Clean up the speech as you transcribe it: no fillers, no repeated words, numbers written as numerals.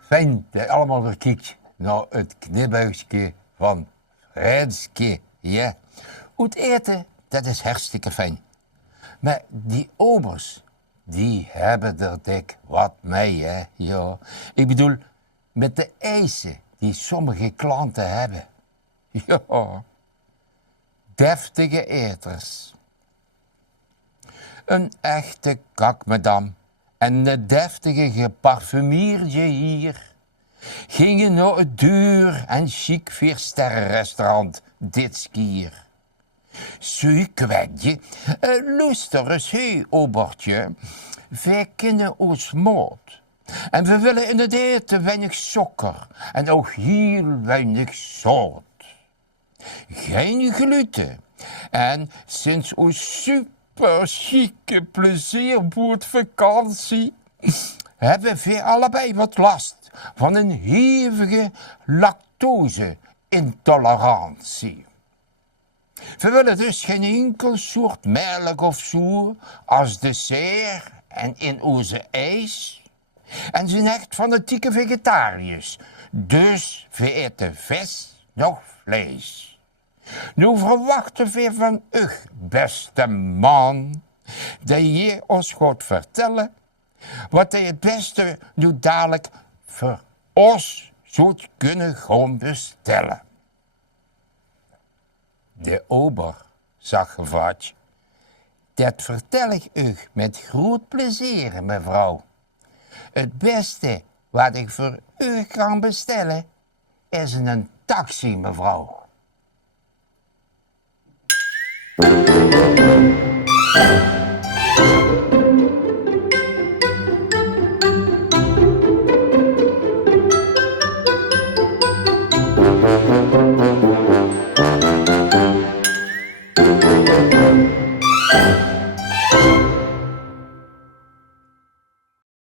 Fijn dat je allemaal weer kijkt naar het knipbuisje van Renske. Ja. Het eten, dat is hartstikke fijn. Maar die obers, die hebben er dik wat mee, hè. Ja. Ik bedoel, met de eisen die sommige klanten hebben. Ja. Deftige eters. Een echte kakmedam en een deftige geparfumeerde hier gingen naar het duur en chic 4-sterrenrestaurant dit skier. Suikwedje, luister eens, hé, obertje, wij kennen ons moed. En we willen in het eten weinig suiker en ook heel weinig zout. Geen gluten. En sinds ons super chique plezierbootvakantie hebben we allebei wat last van een hevige lactose-intolerantie. We willen dus geen enkel soort melk of zoer als dessert en in onze ijs. En zijn echt fanatieke vegetariërs. Dus we eten vis nog vlees. Nu verwachten we van u, beste man, dat je ons gaat vertellen wat je het beste nu dadelijk voor ons zult kunnen gaan bestellen. De ober zag gevat. Dat vertel ik u met groot plezier, mevrouw. Het beste wat ik voor u kan bestellen is een taxi, mevrouw.